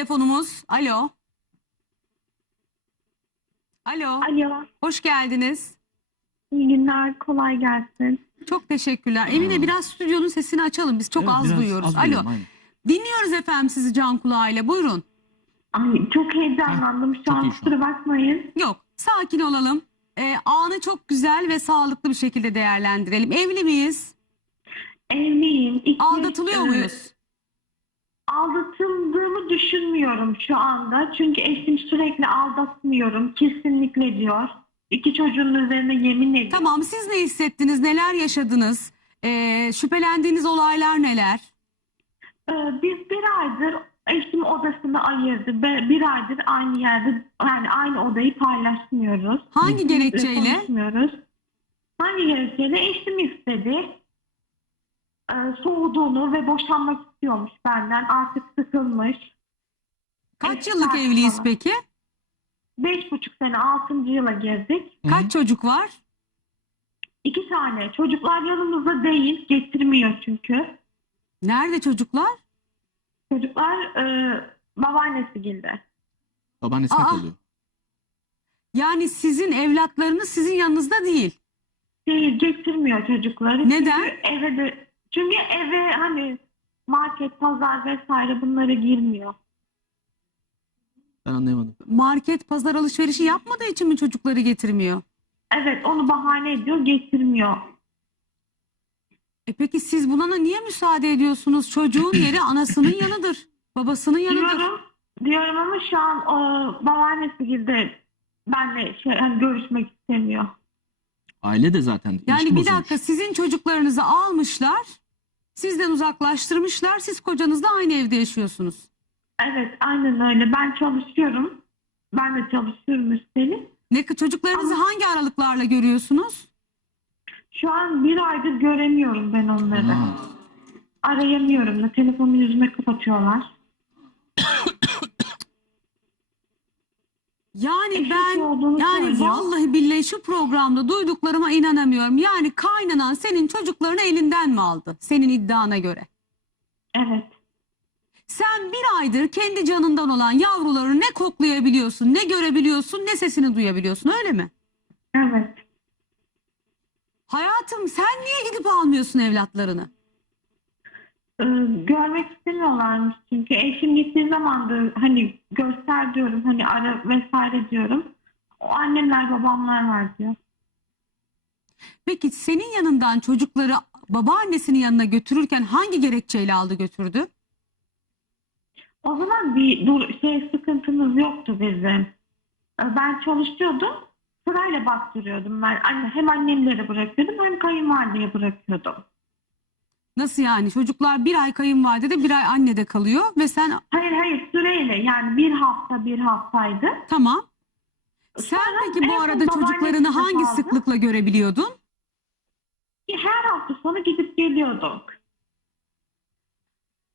telefonumuz. Alo. Alo. Alo, Hoş geldiniz. iyi günler, kolay gelsin. Çok teşekkürler. Emine biraz stüdyonun sesini açalım. Biz çok Evet, az biraz duyuyoruz. az Alo. duyuyorum, aynen. Dinliyoruz efendim sizi can kulağıyla. Buyurun. Ay, çok heyecanlandım şu çok an, iyi şu an. kusura bakmayın. Yok. Sakin olalım. Ee, anı çok güzel ve sağlıklı bir şekilde değerlendirelim. Evli miyiz? Evliyim. İki, Aldatılıyor e, muyuz? Aldatıldığımı düşünmüyorum şu anda. Çünkü eşim sürekli aldatmıyorum, kesinlikle diyor. İki çocuğun üzerine yemin ediyor. Tamam siz ne hissettiniz? Neler yaşadınız? Ee, şüphelendiğiniz olaylar neler? Ee, biz bir aydır eşim odasını ayırdı. Be- Bir aydır aynı yerde, yani aynı odayı paylaşmıyoruz. Hangi Biz, gerekçeyle? Konuşmuyoruz. Hangi gerekçeyle? Eşim istedi. Ee, soğuduğunu ve boşanmak istiyormuş benden. Artık sıkılmış. Kaç yıllık tartışmalar. evliyiz peki? Beş buçuk sene, altıncı yıla girdik. Kaç çocuk var? İki tane. Çocuklar yanımızda değil. Getirmiyor çünkü. Nerede çocuklar? Çocuklar e, babaannesi girdi. Babaannesine Aa. kalıyor. Yani sizin evlatlarınız sizin yanınızda değil. Değil, getirmiyor çocukları. Neden? Çünkü eve de, çünkü eve hani market, pazar vesaire bunlara girmiyor. Ben anlayamadım. Market, pazar alışverişi yapmadığı için mi çocukları getirmiyor? Evet onu bahane ediyor, getirmiyor. E peki siz buna niye müsaade ediyorsunuz? Çocuğun yeri anasının yanıdır. Babasının yanıdır. Diyorum, diyorum ama şu an o babaannesi girdi. Benle şey, hani görüşmek istemiyor. Aile de zaten ilişki Yani bir bozulmuş. dakika sizin çocuklarınızı almışlar. Sizden uzaklaştırmışlar. Siz kocanızla aynı evde yaşıyorsunuz. Evet aynen öyle. Ben çalışıyorum. Ben de çalışıyorum üstelik. Ne çocuklarınızı Ama- hangi aralıklarla görüyorsunuz? Şu an bir aydır göremiyorum ben onları. Arayamıyorum da telefonu yüzüme kapatıyorlar. Yani Eşit ben olduğunu yani söylüyor. vallahi billahi şu programda duyduklarıma inanamıyorum. Yani kaynanan senin çocuklarını elinden mi aldı? Senin iddiana göre. Evet. Sen bir aydır kendi canından olan yavruları ne koklayabiliyorsun, ne görebiliyorsun, ne sesini duyabiliyorsun öyle mi? Evet. Hayatım sen niye gidip almıyorsun evlatlarını? Ee, görmek istemiyorlarmış çünkü eşim gittiği zaman da hani göster diyorum hani ara vesaire diyorum. O annemler babamlar var diyor. Peki senin yanından çocukları babaannesinin yanına götürürken hangi gerekçeyle aldı götürdü? O zaman bir dur şey sıkıntımız yoktu bizim. Ee, Ben çalışıyordum. Sırayla baktırıyordum ben. Anne, hem annemlere bırakıyordum hem kayınvalideye bırakıyordum. Nasıl yani? Çocuklar bir ay kayınvalidede bir ay annede kalıyor ve sen Hayır hayır süreyle yani bir hafta bir haftaydı. tamam. Sen Sonra peki bu arada çocuklarını hangi kaldı. sıklıkla görebiliyordun? Her hafta sonu gidip geliyorduk.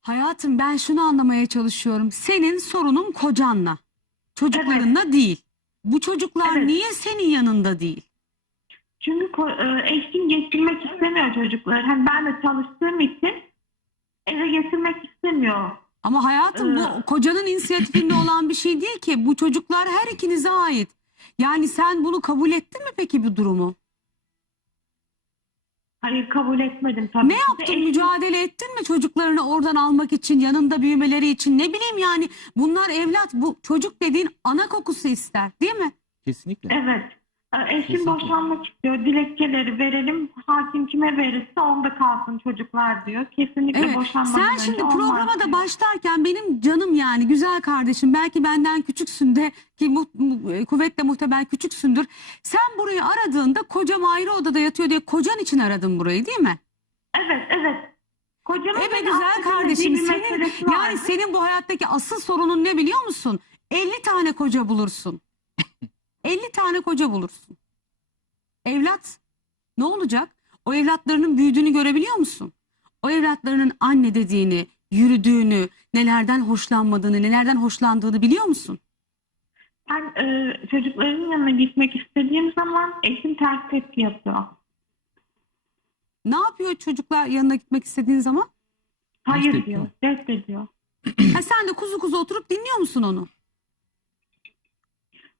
Hayatım ben şunu anlamaya çalışıyorum. Senin sorunun kocanla. Çocuklarınla değil. Bu çocuklar Evet. niye senin yanında değil? Çünkü e, eşim getirmek istemiyor çocukları. Hani ben de çalıştığım için eve getirmek istemiyor. Ama hayatım bu kocanın inisiyatifinde olan bir şey değil ki. Bu çocuklar her ikinize ait. Yani sen bunu kabul ettin mi peki bu durumu? Hayır kabul etmedim tabii. Ne ki de. yaptın? Eşim- Mücadele ettin mi çocuklarını oradan almak için, yanında büyümeleri için? Ne bileyim yani bunlar evlat, bu çocuk dediğin ana kokusu ister, değil mi? kesinlikle. Evet. E, Eşim boşanmak istiyor. Dilekçeleri verelim. Hakim kime verirse onda kalsın çocuklar diyor. Kesinlikle Evet. boşanmadan Sen önce şimdi programa da diyor. başlarken benim canım yani güzel kardeşim belki benden küçüksün de ki mu, mu- e, kuvvetle muhtemel küçüksündür. Sen burayı aradığında kocam ayrı odada yatıyor diye kocan için aradın burayı değil mi? Evet evet. Kocamın Evet güzel kardeşim senin yani senin bu hayattaki asıl sorunun ne biliyor musun? 50 tane koca bulursun. 50 tane koca bulursun. Evlat ne olacak? O evlatlarının büyüdüğünü görebiliyor musun? O evlatlarının anne dediğini, yürüdüğünü, nelerden hoşlanmadığını, nelerden hoşlandığını biliyor musun? Ben e, çocukların yanına gitmek istediğim zaman eşim ters tepki yapıyor. Ne yapıyor çocuklar yanına gitmek istediğin zaman? Hayır tepki diyor. Reddediyor. Ha, sen de kuzu kuzu oturup dinliyor musun onu?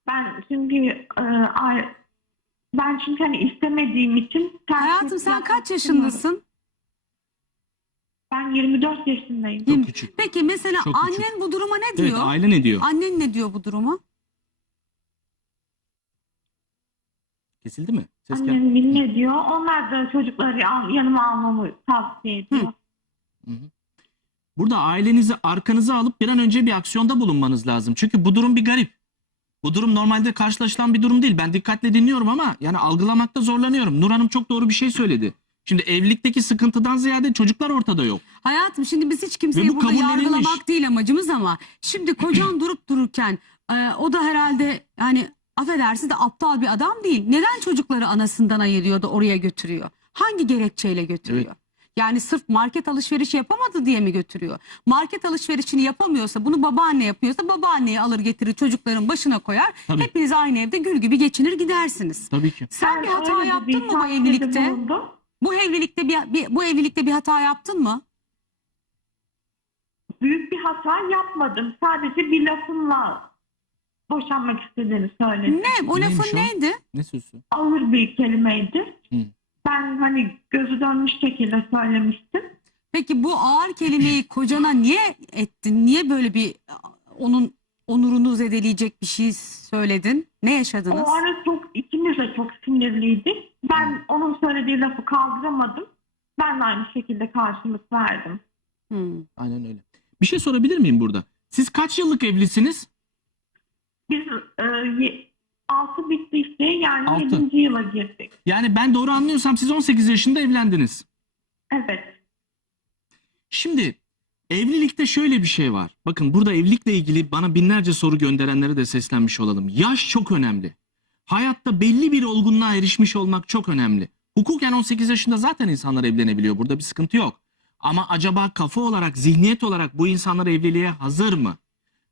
Ben çünkü e, ay- ben çünkü hani istemediğim için Hayatım sen yapmak kaç istemiyorum. yaşındasın? Ben 24 yaşındayım. Çok küçük. Peki mesela Çok küçük. annen bu duruma ne Evet diyor? aile ne diyor? Annen ne diyor bu duruma? Kesildi mi? Ses geldi. Annem ne diyor? Onlar da çocukları al- yanıma almamı tavsiye ediyor. Hı hı. Burada ailenizi arkanıza alıp bir an önce bir aksiyonda bulunmanız lazım. Çünkü bu durum bir garip. Bu durum normalde karşılaşılan bir durum değil. Ben dikkatle dinliyorum ama yani algılamakta zorlanıyorum. Nur Hanım çok doğru bir şey söyledi. Şimdi evlilikteki sıkıntıdan ziyade çocuklar ortada yok. Hayatım şimdi biz hiç kimseyi Ve bu burada kabullenilmiş. yargılamak değil amacımız ama şimdi kocan durup dururken e, o da herhalde yani affedersin de aptal bir adam değil. Neden çocukları anasından ayırıyor da oraya götürüyor? Hangi gerekçeyle götürüyor? Evet. Yani sırf market alışverişi yapamadı diye mi götürüyor? Market alışverişini yapamıyorsa bunu babaanne yapıyorsa babaanneyi alır getirir çocukların başına koyar. Tabii. Hepiniz aynı evde gül gibi geçinir gidersiniz. Tabii ki. Sen bir Ben hata öyle de yaptın bir mı bu evlilikte? bulundum. Bu evlilikte bir, bir bu evlilikte bir hata yaptın mı? Büyük bir hata yapmadım. Sadece bir lafımla boşanmak istediğini söyledi. Ne? O Neymiş lafın o? neydi? Ne sözü? Ağır bir kelimeydi. Hı. Ben hani gözü dönmüş şekilde söylemiştim. Peki bu ağır kelimeyi kocana niye ettin? Niye böyle bir onun onurunu zedeleyecek bir şey söyledin? Ne yaşadınız? O ara çok ikimiz de çok sinirliydik. Ben onun söylediği lafı kaldıramadım. Ben de aynı şekilde karşılık verdim. Hmm. Aynen öyle. Bir şey sorabilir miyim burada? Siz kaç yıllık evlisiniz? Biz e, ye- altı bitti işte yani Altı. yedinci yıla girdik. Yani ben doğru anlıyorsam siz 18 yaşında evlendiniz. Evet. Şimdi evlilikte şöyle bir şey var. Bakın burada evlilikle ilgili bana binlerce soru gönderenlere de seslenmiş olalım. Yaş çok önemli. Hayatta belli bir olgunluğa erişmiş olmak çok önemli. Hukuken 18 yaşında zaten insanlar evlenebiliyor. Burada bir sıkıntı yok. Ama acaba kafa olarak, zihniyet olarak bu insanlar evliliğe hazır mı?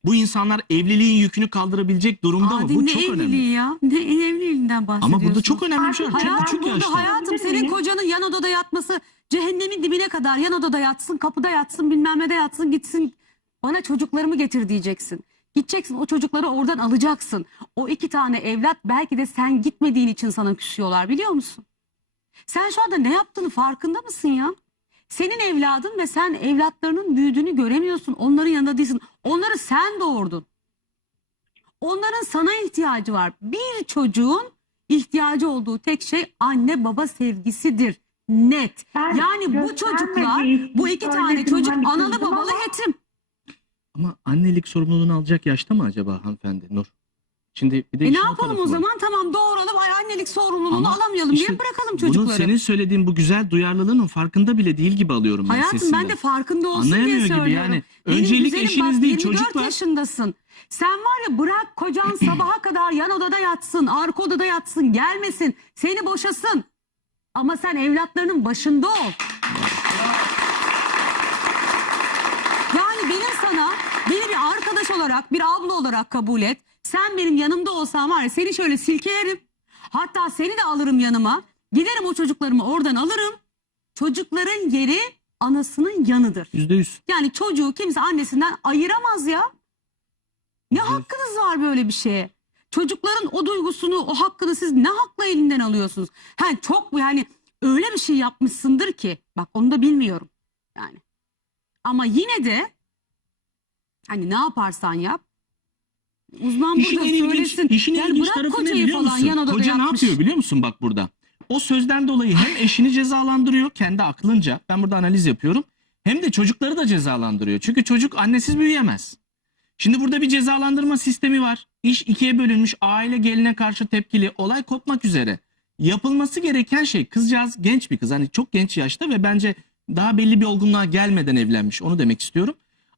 Bu insanlar evliliğin yükünü kaldırabilecek durumda mı? Bu ne çok evliliği önemli. ya? Ne evliliğinden bahsediyorsun? Ama burada çok önemli bir şey var. Çok Hayatım küçük burada yaşta. hayatım senin kocanın yan odada yatması cehennemin dibine kadar yan odada yatsın, kapıda yatsın, bilmem ne de yatsın, gitsin. Bana çocuklarımı getir diyeceksin. Gideceksin o çocukları oradan alacaksın. O iki tane evlat belki de sen gitmediğin için sana küsüyorlar biliyor musun? Sen şu anda ne yaptığını farkında mısın ya? Senin evladın ve sen evlatlarının büyüdüğünü göremiyorsun. Onların yanında değilsin. Onları sen doğurdun. Onların sana ihtiyacı var. Bir çocuğun ihtiyacı olduğu tek şey anne baba sevgisidir. Net. Ben Yani bu çocuklar, bu iki tane çocuk analı babalı ama yetim. Ama annelik sorumluluğunu alacak yaşta mı acaba hanımefendi Nur? Şimdi bir de E ne işin o yapalım tarafı o var. zaman? Tamam doğuralım. Ay annelik sorumluluğunu Ama alamayalım işte diye bırakalım Bunun çocukları. senin söylediğin bu güzel duyarlılığının farkında bile değil gibi alıyorum ben Hayatım sesinden. ben de farkında olsun Anlayamıyor diye gibi söylüyorum. yani. Benim Öncelik güzelim eşiniz bak, değil 24 çocuklar. yaşındasın. Sen var ya bırak kocan sabaha kadar yan odada yatsın, arka odada yatsın, gelmesin, seni boşasın. Ama sen evlatlarının başında ol. Yani benim sana, beni bir arkadaş olarak, bir abla olarak kabul et. Sen benim yanımda olsan var ya seni şöyle silkelerim. Hatta seni de alırım yanıma. Giderim o çocuklarımı oradan alırım. Çocukların yeri anasının yanıdır. Yüzde yüz. Yani çocuğu kimse annesinden ayıramaz ya. Ne Evet. hakkınız var böyle bir şeye? Çocukların o duygusunu, o hakkını siz ne hakla elinden alıyorsunuz? Ha çok yani öyle bir şey yapmışsındır ki bak onu da bilmiyorum yani. Ama yine de hani ne yaparsan yap uzman İşin burada en ilginç, söylesin. işin en yani ilginç bırak tarafı ne kocayı biliyor falan musun? yan odada Koca ne yatmış. yapıyor biliyor musun bak burada? O sözden dolayı hem eşini cezalandırıyor kendi aklınca. Ben burada analiz yapıyorum. Hem de çocukları da cezalandırıyor. Çünkü çocuk annesiz büyüyemez. Şimdi burada bir cezalandırma sistemi var. İş ikiye bölünmüş. Aile geline karşı tepkili. Olay kopmak üzere. Yapılması gereken şey kızcağız genç bir kız. Hani çok genç yaşta ve bence daha belli bir olgunluğa gelmeden evlenmiş. Onu demek istiyorum.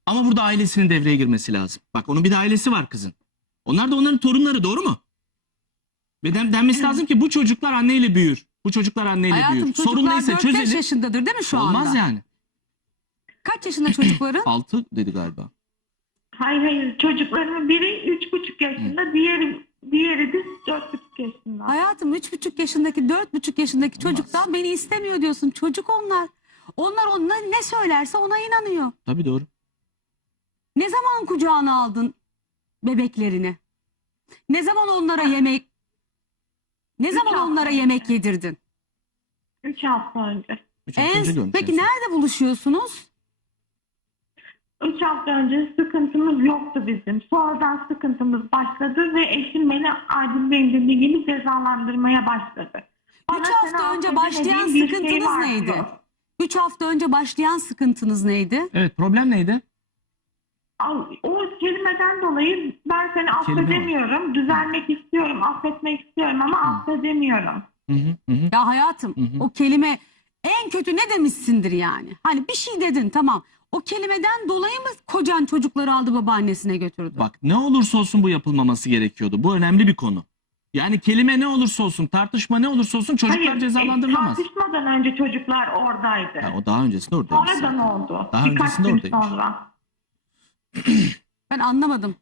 Ama burada ailesinin devreye girmesi lazım. Bak onun bir de ailesi var kızın. Onlar da onların torunları doğru mu? Ve den- denmesi lazım ki bu çocuklar anneyle büyür. Bu çocuklar anneyle Hayatım büyür. Sorun çocuklar neyse 4-5 çözelim. yaşındadır değil mi şu Olmaz anda? yani. Kaç yaşında çocukların? 6 dedi galiba. Hayır hayır çocuklarımın biri üç buçuk yaşında, diğeri diğeri de dört buçuk yaşında. Hayatım üç buçuk yaşındaki, dört buçuk yaşındaki çocuktan beni istemiyor diyorsun. Çocuk onlar. Onlar ona ne söylerse ona inanıyor. Tabii doğru. Ne zaman kucağına aldın bebeklerini? Ne zaman onlara yemek ne Üç zaman hafta onlara önce. yemek yedirdin? Üç hafta önce. Üç hafta En, önce peki nerede buluşuyorsunuz? Üç hafta önce sıkıntımız yoktu bizim. Sonradan sıkıntımız başladı ve eşim beni Aydın Bey'in dediği gibi cezalandırmaya başladı. Bana Üç hafta önce başlayan bir şey sıkıntınız var neydi? diyor. Üç hafta önce başlayan sıkıntınız neydi? Evet problem neydi? Al- O kelimeden dolayı ben seni affedemiyorum. Düzelmek istiyorum, affetmek istiyorum ama affedemiyorum. Hı hı, hı. Ya hayatım Hı hı. o kelime en kötü ne demişsindir yani? Hani bir şey dedin tamam. O kelimeden dolayı mı kocan çocukları aldı babaannesine götürdü? Bak ne olursa olsun bu yapılmaması gerekiyordu. Bu önemli bir konu. Yani kelime ne olursa olsun, tartışma ne olursa olsun çocuklar Hayır, cezalandırılamaz. e, tartışmadan önce çocuklar oradaydı. Ha, o daha öncesinde oradaymış Sonradan zaten. oldu. Daha Birkaç öncesinde gün oradaymış. sonra. Ben anlamadım.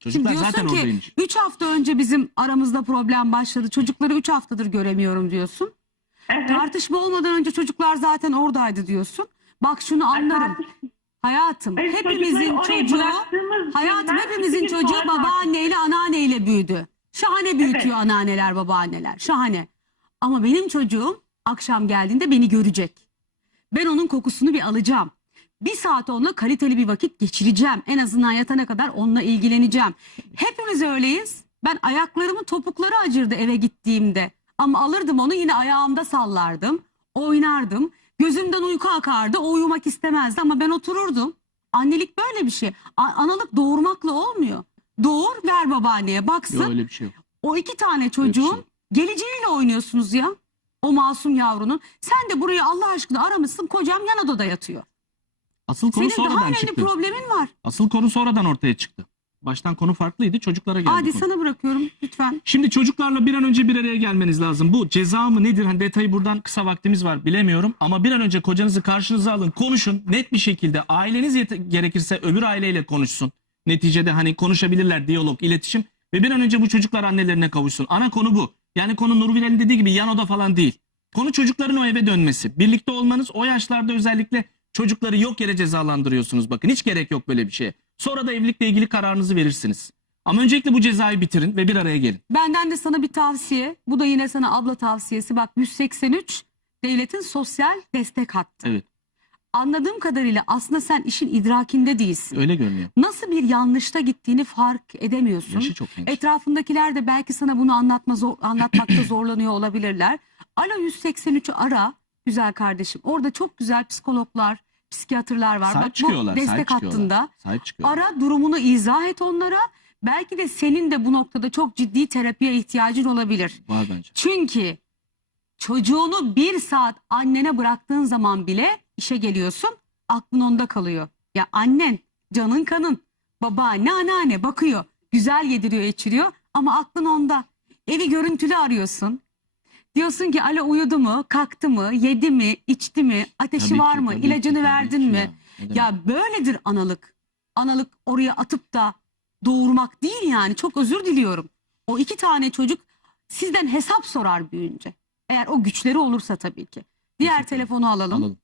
Çocuklar Şimdi zaten diyorsun ki oradaymış. 3 hafta önce bizim aramızda problem başladı. Çocukları 3 haftadır göremiyorum diyorsun. Evet. Tartışma olmadan önce çocuklar zaten oradaydı diyorsun. Bak şunu anlarım. Tartış- Hayatım Evet, hepimizin çocukları oraya çocuğu bıraktığımız hayatım günden hepimizin iki gün çocuğu sonra babaanneyle anneanneyle büyüdü. Şahane büyütüyor anneanneler babaanneler. Şahane. Ama benim çocuğum akşam geldiğinde beni görecek. Ben onun kokusunu bir alacağım. Bir saat onunla kaliteli bir vakit geçireceğim. En azından yatana kadar onunla ilgileneceğim. Hepimiz öyleyiz. Ben ayaklarımın topukları acırdı eve gittiğimde. Ama alırdım onu yine ayağımda sallardım. Oynardım. Gözümden uyku akardı. O uyumak istemezdi ama ben otururdum. Annelik böyle bir şey. A- analık doğurmakla olmuyor. Doğur ver babaanneye baksın. Yok öyle bir şey yok. O iki tane çocuğun şey geleceğiyle oynuyorsunuz ya. O masum yavrunun. Sen de burayı Allah aşkına aramışsın kocam yan odada yatıyor. Asıl konu Senin daha sonradan önemli çıktı. problemin var. Asıl konu sonradan ortaya çıktı. Baştan konu farklıydı. Çocuklara geldi Hadi konu. sana bırakıyorum lütfen. Şimdi çocuklarla bir an önce bir araya gelmeniz lazım. Bu ceza mı nedir? Hani detayı buradan kısa vaktimiz var bilemiyorum. Ama bir an önce kocanızı karşınıza alın. Konuşun net bir şekilde. Aileniz yete- gerekirse öbür aileyle konuşsun. Neticede hani konuşabilirler diyalog, iletişim. Ve bir an önce bu çocuklar annelerine kavuşsun. Ana konu bu. Yani konu Nurvilen'in dediği gibi yan oda falan değil. Konu çocukların o eve dönmesi. Birlikte olmanız o yaşlarda özellikle çocukları yok yere cezalandırıyorsunuz. Bakın hiç gerek yok böyle bir şeye. Sonra da evlilikle ilgili kararınızı verirsiniz. Ama öncelikle bu cezayı bitirin ve bir araya gelin. Benden de sana bir tavsiye. Bu da yine sana abla tavsiyesi. Bak 183 devletin sosyal destek hattı. Evet. Anladığım kadarıyla aslında sen işin idrakinde değilsin. Öyle görünüyor. Nasıl bir yanlışta gittiğini fark edemiyorsun. Yaşı çok genç. Etrafındakiler de belki sana bunu anlatma zor- anlatmakta zorlanıyor olabilirler. Alo 183'ü ara güzel kardeşim. Orada çok güzel psikologlar, psikiyatrlar var. Sahip Bak bu çıkıyorlar. destek sahip çıkıyorlar. hattında. Sahip çıkıyorlar. Ara durumunu izah et onlara. Belki de senin de bu noktada çok ciddi terapiye ihtiyacın olabilir. Var bence. Çünkü çocuğunu bir saat annene bıraktığın zaman bile işe geliyorsun aklın onda kalıyor. Ya annen canın kanın babaanne anneanne bakıyor güzel yediriyor içiriyor ama aklın onda. Evi görüntülü arıyorsun. Diyorsun ki alo uyudu mu kalktı mı yedi mi içti mi ateşi Tabii var ki, mı tabii ilacını tabii verdin ki mi? ya. Ne demek? Ya böyledir analık. Analık oraya atıp da doğurmak değil yani. Çok özür diliyorum. O iki tane çocuk sizden hesap sorar büyüyünce. Eğer o güçleri olursa tabii ki. Diğer telefonu alalım. Alalım.